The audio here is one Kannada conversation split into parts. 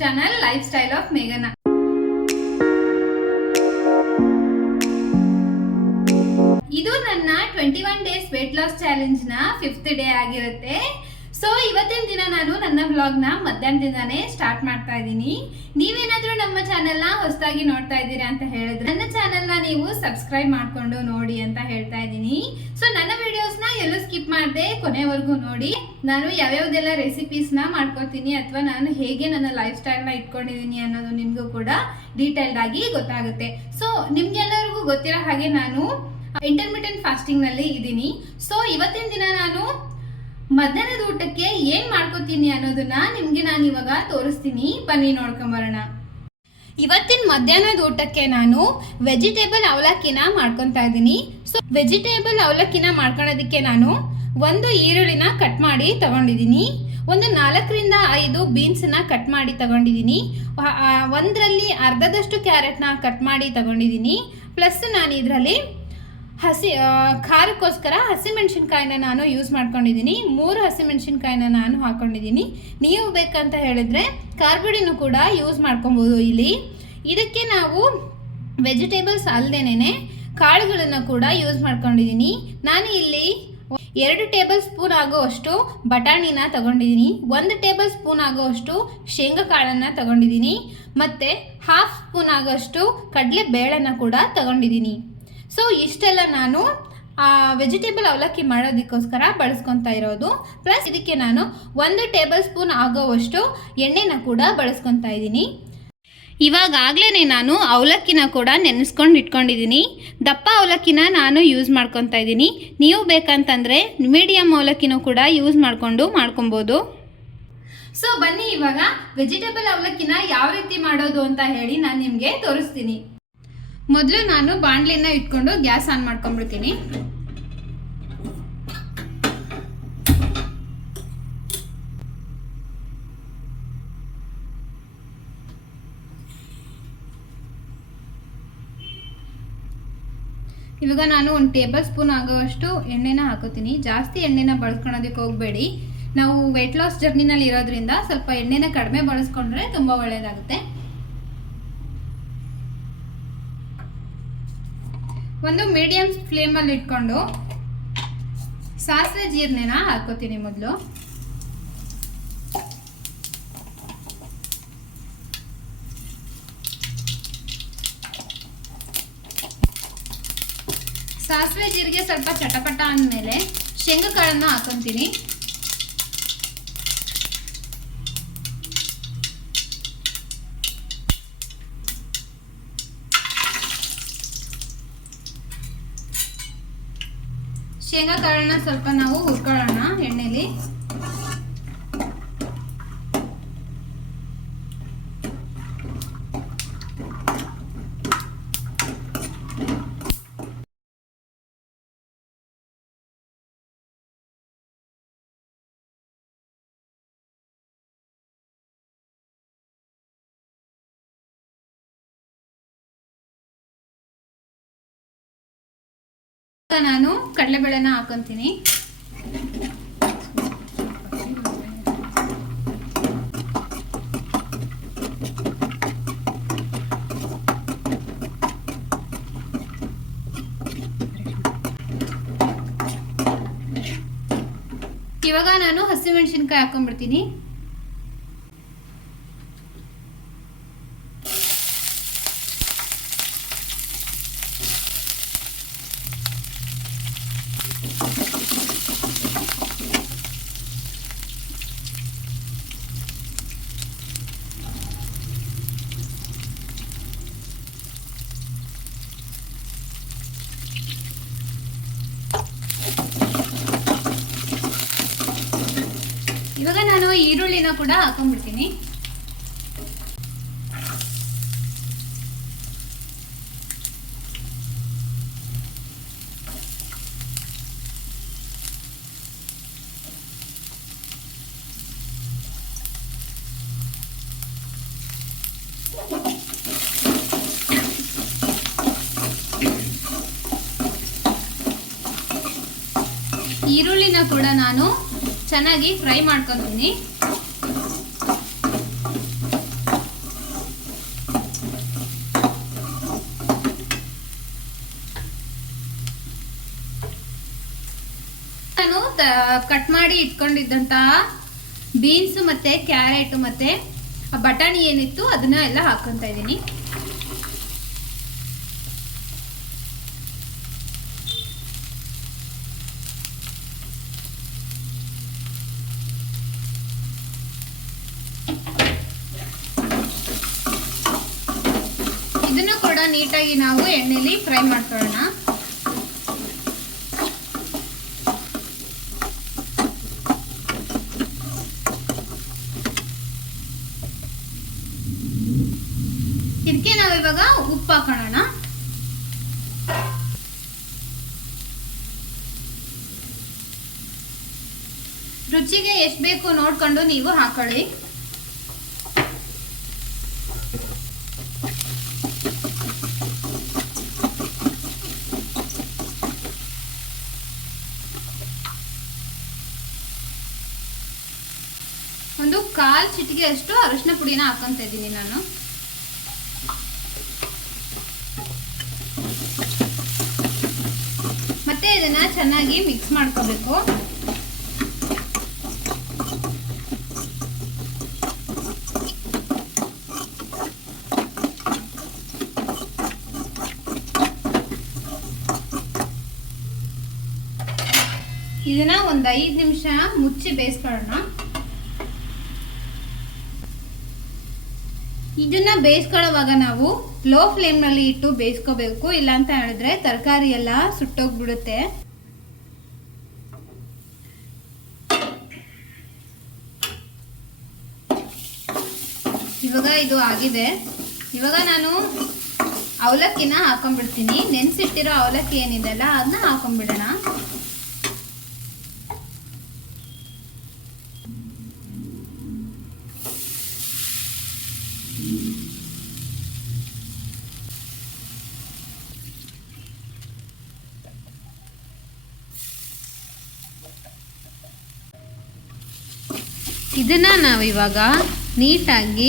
ಚಾನಲ್ ಲೈಫ್ ಸ್ಟೈಲ್ ಆಫ್ ಮೇಘನ. ಇದು ನನ್ನ 21 ಡೇಸ್ ವೇಟ್ ಲಾಸ್ ಚಾಲೆಂಜ್ ನ 5th ಡೇ ಆಗಿರುತ್ತೆ. ಸೊ ಇವತ್ತಿನ ದಿನ ನಾನು ನನ್ನ ವ್ಲಾಗ್ ನ ಮಧ್ಯಾಹ್ನದಿಂದಾನೇ ಸ್ಟಾರ್ಟ್ ಮಾಡ್ತಾ ಇದ್ದೀನಿ. ನೀವೇನಾದ್ರೂ ನಮ್ಮ ಚಾನೆಲ್ ನ ಹೊಸದಾಗಿ ನೋಡ್ತಾ ಇದ್ದೀರಾ ಅಂತ ಹೇಳಿದ್ರೆ ನನ್ನ ಚಾನೆಲ್ ನ ನೀವು ಸಬ್ಸ್ಕ್ರೈಬ್ ಮಾಡ್ಕೊಂಡು ನೋಡಿ ಅಂತ ಹೇಳ್ತಾ ಇದ್ದೀನಿ. ಸೊ ನನ್ನ ವಿಡಿಯೋಸ್ ನ ಎಲ್ಲೂ ಸ್ಕಿಪ್ ಮಾಡದೆ ಕೊನೆವರೆಗೂ ನೋಡಿ. ನಾನು ಯಾವ್ಯಾವ್ದೆಲ್ಲ ರೆಸಿಪೀಸ್ ನ ಮಾಡ್ಕೊತೀನಿ ಅಥವಾ ನಾನು ಹೇಗೆ ನನ್ನ ಲೈಫ್ ಸ್ಟೈಲ್ ನ ಇಟ್ಕೊಂಡಿದ್ದೀನಿ ಅನ್ನೋದು ನಿಮ್ಗೂ ಕೂಡ ಡೀಟೇಲ್ಡ್ ಆಗಿ ಗೊತ್ತಾಗುತ್ತೆ. ಸೊ ನಿಮ್ಗೆಲ್ಲರಿಗೂ ಗೊತ್ತಿರೋ ಹಾಗೆ ನಾನು ಇಂಟರ್ಮಿಟೆಂಟ್ ಫಾಸ್ಟಿಂಗ್ ನಲ್ಲಿ ಇದ್ದೀನಿ. ಸೊ ಇವತ್ತಿನ ದಿನ ನಾನು ಮಧ್ಯಾಹ್ನದ ಊಟಕ್ಕೆ ಏನ್ ಮಾಡ್ಕೋತೀನಿ ಅನ್ನೋದನ್ನ ನಿಮ್ಗೆ ನಾನು ಇವಾಗ ತೋರಿಸ್ತೀನಿ. ಬನ್ನಿ ನೋಡ್ಕೊಂಬರೋಣ. ಇವತ್ತಿನ ಮಧ್ಯಾಹ್ನದ ಊಟಕ್ಕೆ ನಾನು ವೆಜಿಟೇಬಲ್ ಅವಲಕ್ಕಿನ ಮಾಡ್ಕೊತಾ ಇದ್ದೀನಿ. ಸೊ ವೆಜಿಟೇಬಲ್ ಅವಲಕ್ಕಿನ ಮಾಡ್ಕೊಳ್ಳೋದಕ್ಕೆ ನಾನು ಒಂದು ಈರುಳ್ಳಿನ ಕಟ್ ಮಾಡಿ ತಗೊಂಡಿದ್ದೀನಿ, ಒಂದು 4ರಿಂದ 5 ಬೀನ್ಸ್ನ ಕಟ್ ಮಾಡಿ ತಗೊಂಡಿದ್ದೀನಿ, ಒಂದರಲ್ಲಿ ಅರ್ಧದಷ್ಟು ಕ್ಯಾರೆಟ್ನ ಕಟ್ ಮಾಡಿ ತಗೊಂಡಿದ್ದೀನಿ. ಪ್ಲಸ್ ನಾನು ಇದರಲ್ಲಿ ಖಾರಕ್ಕೋಸ್ಕರ ಹಸಿಮೆಣಸಿನ್ಕಾಯಿನ ನಾನು ಯೂಸ್ ಮಾಡ್ಕೊಂಡಿದ್ದೀನಿ. 3 ಹಸಿಮೆಣಸಿನ್ಕಾಯಿನ ನಾನು ಹಾಕೊಂಡಿದ್ದೀನಿ. ನೀವು ಬೇಕಂತ ಹೇಳಿದ್ರೆ ಖಾರಪುಡಿನೂ ಕೂಡ ಯೂಸ್ ಮಾಡ್ಕೊಬೋದು. ಇಲ್ಲಿ ಇದಕ್ಕೆ ನಾವು ವೆಜಿಟೇಬಲ್ಸ್ ಅಲ್ಲದೇನೆ ಕಾಳುಗಳನ್ನು ಕೂಡ ಯೂಸ್ ಮಾಡ್ಕೊಂಡಿದ್ದೀನಿ. ನಾನು ಇಲ್ಲಿ 2 ಟೇಬಲ್ ಸ್ಪೂನ್ ಆಗೋವಷ್ಟು ಬಟಾಣಿನ ತಗೊಂಡಿದ್ದೀನಿ, 1 ಟೇಬಲ್ ಸ್ಪೂನ್ ಆಗೋವಷ್ಟು ಶೇಂಗಾ ಕಾಳನ್ನು ತಗೊಂಡಿದ್ದೀನಿ, ಮತ್ತು 1/2 ಸ್ಪೂನ್ ಆಗೋಷ್ಟು ಕಡಲೆ ಬೇಳೆನ ಕೂಡ ತಗೊಂಡಿದ್ದೀನಿ. ಸೊ ಇಷ್ಟೆಲ್ಲ ನಾನು ವೆಜಿಟೇಬಲ್ ಅವಲಕ್ಕಿ ಮಾಡೋದಕ್ಕೋಸ್ಕರ ಬಳಸ್ಕೊತಾ ಇರೋದು. ಪ್ಲಸ್ ಇದಕ್ಕೆ ನಾನು 1 ಟೇಬಲ್ ಸ್ಪೂನ್ ಆಗೋವಷ್ಟು ಎಣ್ಣೆನ ಕೂಡ ಬಳಸ್ಕೊತಾ ಇದ್ದೀನಿ. ಇವಾಗಲೇ ನಾನು ಅವಲಕ್ಕಿನ ಕೂಡ ನೆನೆಸ್ಕೊಂಡು ಇಟ್ಕೊಂಡಿದ್ದೀನಿ. ದಪ್ಪ ಅವಲಕ್ಕಿನ ನಾನು ಯೂಸ್ ಮಾಡ್ಕೊತಾ ಇದ್ದೀನಿ. ನೀವು ಬೇಕಂತಂದರೆ ಮೀಡಿಯಮ್ ಅವಲಕ್ಕಿನೂ ಕೂಡ ಯೂಸ್ ಮಾಡ್ಕೊಬೋದು. ಸೊ ಬನ್ನಿ ಇವಾಗ ವೆಜಿಟೇಬಲ್ ಅವಲಕ್ಕಿನ ಯಾವ ರೀತಿ ಮಾಡೋದು ಅಂತ ಹೇಳಿ ನಾನು ನಿಮಗೆ ತೋರಿಸ್ತೀನಿ. ಮೊದಲು ನಾನು ಬಾಣಲಿನ ಇಟ್ಕೊಂಡು ಗ್ಯಾಸ್ ಆನ್ ಮಾಡ್ಕೊಂಡ್ಬಿಡ್ತೀನಿ. ಇವಾಗ ನಾನು 1 ಟೇಬಲ್ ಸ್ಪೂನ್ ಆಗೋವಷ್ಟು ಎಣ್ಣೆನ ಹಾಕೋತೀನಿ. ಜಾಸ್ತಿ ಎಣ್ಣೆನ ಬಳಸ್ಕೊಳೋದಕ್ಕೆ ಹೋಗಬೇಡಿ. ನಾವು ವೆಯ್ಟ್ ಲಾಸ್ ಜರ್ನಿನಲ್ಲಿ ಇರೋದ್ರಿಂದ ಸ್ವಲ್ಪ ಎಣ್ಣೆನ ಕಡಿಮೆ ಬಳಸ್ಕೊಂಡ್ರೆ ತುಂಬ ಒಳ್ಳೆಯದಾಗುತ್ತೆ. ಒಂದು ಮೀಡಿಯಂ ಫ್ಲೇಮಲ್ಲಿ ಇಟ್ಕೊಂಡು ಸಾಸಿವೆ ಜೀರನೆನ ಹಾಕೋತೀನಿ. ಮೊದಲು ಸಾಸಿವೆ ಜೀರಿಗೆ ಸ್ವಲ್ಪ ಚಟಪಟ ಅಂದಮೇಲೆ ಶೇಂಗಾ ಕಾಳನ್ನು ಹಾಕೊತೀನಿ. ಶೇಂಗಾ ಕಾಳನ್ನ ಸ್ವಲ್ಪ ನಾವು ಹುರ್ಕೊಳ್ಳೋಣ ಎಣ್ಣೆಲಿ. ನಾನು ಕಡಲೆಬೇಳೆನ ಹಾಕೊಂತೀನಿ. ಇವಾಗ ನಾನು ಹಸಿಮೆಣಸಿನ್ಕಾಯಿ ಹಾಕೊಂಡ್ಬಿಡ್ತೀನಿ. ಇವಾಗ ನಾನು ಈರುಳ್ಳಿನ ಕೂಡ ಹಾಕೊಂಡ್ಬಿಡ್ತೀನಿ. ಈರುಳ್ಳಿನ ಕೂಡ ನಾನು ಚೆನ್ನಾಗಿ ಫ್ರೈ ಮಾಡ್ಕೊತೀನಿ. ನಾನು ಕಟ್ ಮಾಡಿ ಇಟ್ಕೊಂಡಿದ್ದಂತಹ ಬೀನ್ಸ್ ಮತ್ತೆ ಕ್ಯಾರೆಟ್ ಮತ್ತೆ ಬಟಾಣಿ ಏನಿತ್ತು ಅದನ್ನ ಎಲ್ಲ ಹಾಕೊಂತ ಇದ್ದೀನಿ. ಇದನ್ನು ಕೂಡ ನೀಟಾಗಿ ನಾವು ಎಣ್ಣೆಲಿ ಫ್ರೈ ಮಾಡ್ಕೊಳ್ಳೋಣ. ಇದಕ್ಕೆ ನಾವು ಇವಾಗ ಉಪ್ಪು ಹಾಕೋಣ. ರುಚಿಗೆ ಎಷ್ಟು ಬೇಕು ನೋಡ್ಕೊಂಡು ನೀವು ಹಾಕೊಳ್ಳಿ. ಒಂದು 1/4 ಚಿಟಿಕೆ ಅಷ್ಟು ಅರಿಶಿನ ಪುಡಿನ ಹಾಕೊಂತ ಇದ್ದೀನಿ ನಾನು. ಮತ್ತೆ ಇದನ್ನ ಚೆನ್ನಾಗಿ ಮಿಕ್ಸ್ ಮಾಡ್ಕೋಬೇಕು. ಇದನ್ನ ಒಂದು 5 ನಿಮಿಷ ಮುಚ್ಚಿ ಬೇಯಿಸ್ಕೊಳ್ಳೋಣ. ಇದನ್ನ ಬೇಯಿಸ್ಕೊಳ್ಳೋವಾಗ ನಾವು ಲೋ ಫ್ಲೇಮ್ ನಲ್ಲಿ ಇಟ್ಟು ಬೇಯಿಸ್ಕೋಬೇಕು, ಇಲ್ಲ ಅಂತ ಹೇಳಿದ್ರೆ ತರಕಾರಿ ಎಲ್ಲ ಸುಟ್ಟೋಗ್ಬಿಡುತ್ತೆ. ಇವಾಗ ಇದು ಆಗಿದೆ. ಇವಾಗ ನಾನು ಅವಲಕ್ಕಿನ ಹಾಕೊಂಡ್ಬಿಡ್ತೀನಿ. ನೆನೆಸಿಟ್ಟಿರೋ ಅವಲಕ್ಕಿ ಏನಿದೆ ಅಲ್ಲ ಅದನ್ನ ಹಾಕೊಂಡ್ಬಿಡೋಣ. ಇದನ್ನ ನಾವಿವಾಗ ನೀಟಾಗಿ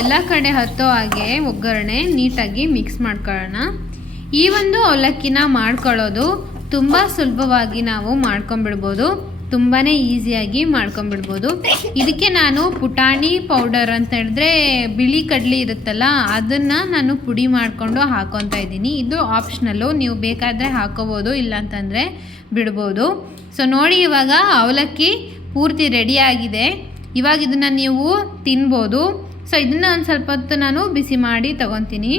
ಎಲ್ಲ ಕಡೆ ಹತ್ತೋ ಹಾಗೆ ಒಗ್ಗರಣೆ ನೀಟಾಗಿ ಮಿಕ್ಸ್ ಮಾಡ್ಕೊಳ್ಳೋಣ. ಈ ಒಂದು ಅವಲಕ್ಕಿನ ಮಾಡ್ಕೊಳ್ಳೋದು ತುಂಬ ಸುಲಭವಾಗಿ ನಾವು ಮಾಡ್ಕೊಂಡ್ಬಿಡ್ಬೋದು, ತುಂಬಾ ಈಸಿಯಾಗಿ ಮಾಡ್ಕೊಂಡ್ಬಿಡ್ಬೋದು. ಇದಕ್ಕೆ ನಾನು ಪುಟಾಣಿ ಪೌಡರ್ ಅಂತ ಹೇಳಿದ್ರೆ ಬಿಳಿ ಕಡಲೆ ಇರುತ್ತಲ್ಲ ಅದನ್ನು ನಾನು ಪುಡಿ ಮಾಡಿಕೊಂಡು ಹಾಕೊತಾ ಇದ್ದೀನಿ. ಇದು ಆಪ್ಷನಲ್ಲು, ನೀವು ಬೇಕಾದರೆ ಹಾಕೋಬೋದು, ಇಲ್ಲಾಂತಂದರೆ ಬಿಡ್ಬೋದು. ಸೊ ನೋಡಿ, ಇವಾಗ ಅವಲಕ್ಕಿ ಪೂರ್ತಿ ರೆಡಿಯಾಗಿದೆ. ಇವಾಗ ಇದನ್ನು ನೀವು ತಿನ್ಬೋದು. ಸೊ ಇದನ್ನು ಒಂದು ಸ್ವಲ್ಪ ಹೊತ್ತು ನಾನು ಬಿಸಿ ಮಾಡಿ ತಗೊತೀನಿ.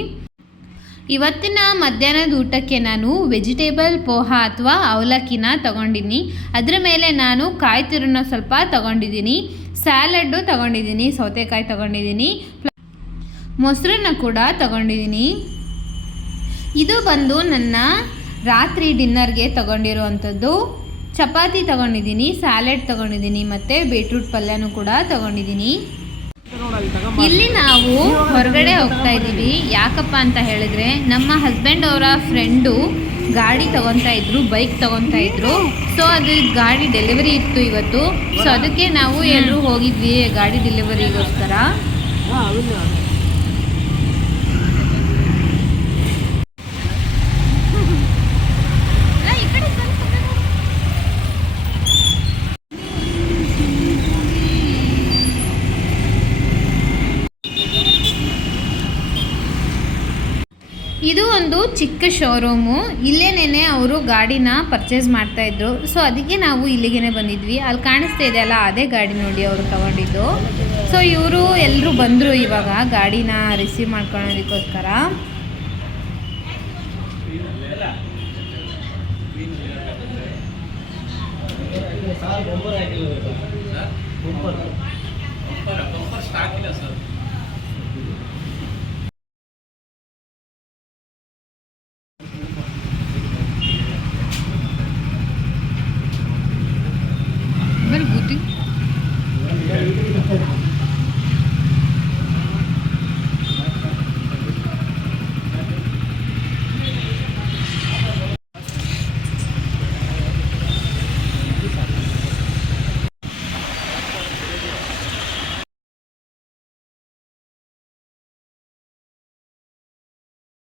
ಇವತ್ತಿನ ಮಧ್ಯಾಹ್ನದ ಊಟಕ್ಕೆ ನಾನು ವೆಜಿಟೇಬಲ್ ಪೋಹ ಅಥವಾ ಅವಲಕ್ಕಿನ ತಗೊಂಡಿದ್ದೀನಿ. ಅದರ ಮೇಲೆ ನಾನು ಕಾಯಿ ತುರಿನ ಸ್ವಲ್ಪ ತಗೊಂಡಿದ್ದೀನಿ, ಸ್ಯಾಲಡ್ಡು ತಗೊಂಡಿದ್ದೀನಿ, ಸೌತೆಕಾಯಿ ತಗೊಂಡಿದ್ದೀನಿ, ಮೊಸರನ್ನ ಕೂಡ ತಗೊಂಡಿದ್ದೀನಿ. ಇದು ಬಂದು ನನ್ನ ರಾತ್ರಿ ಡಿನ್ನರ್ಗೆ ತಗೊಂಡಿರುವಂಥದ್ದು. ಚಪಾತಿ ತಗೊಂಡಿದ್ದೀನಿ, ಸ್ಯಾಲೆಡ್ ತಗೊಂಡಿದ್ದೀನಿ, ಮತ್ತು ಬೀಟ್ರೂಟ್ ಪಲ್ಯನೂ ಕೂಡ ತಗೊಂಡಿದ್ದೀನಿ. ಇಲ್ಲಿ ನಾವು ಹೊರಗಡೆ ಹೋಗ್ತಾ ಇದ್ದೀವಿ. ಯಾಕಪ್ಪ ಅಂತ ಹೇಳಿದ್ರೆ ನಮ್ಮ ಹಸ್ಬೆಂಡ್ ಅವರ ಫ್ರೆಂಡು ಗಾಡಿ ತಗೊತಾ ಇದ್ರು, ಬೈಕ್ ತಗೊತಾ ಇದ್ರು. ಸೊ ಅದು ಗಾಡಿ ಡೆಲಿವರಿ ಇತ್ತು ಇವತ್ತು. ಸೊ ಅದಕ್ಕೆ ನಾವು ಎಲ್ಲರೂ ಹೋಗಿದ್ವಿ ಗಾಡಿ ಡೆಲಿವರಿಗೋಸ್ಕರ. ಇದು ಒಂದು ಚಿಕ್ಕ ಶೋರೂಮು. ಇಲ್ಲೇನೇ ಅವರು ಗಾಡಿನ ಪರ್ಚೇಸ್ ಮಾಡ್ತಾಯಿದ್ರು. ಸೊ ಅದಕ್ಕೆ ನಾವು ಇಲ್ಲಿಗೆ ಬಂದಿದ್ವಿ. ಅಲ್ಲಿ ಕಾಣಿಸ್ತಾ ಇದೆಯಲ್ಲ ಅದೇ ಗಾಡಿ ನೋಡಿ ಅವರು ತಗೊಂಡಿದ್ದು. ಸೊ ಇವರು ಎಲ್ಲರೂ ಬಂದರು ಇವಾಗ ಗಾಡಿನ ರಿಸೀವ್ ಮಾಡ್ಕೊಳ್ಳೋದಕ್ಕೋಸ್ಕರ. ಬಂಪರ್ ಸ್ಟಾಕ್ ಇಲ್ಲ ಸರ್.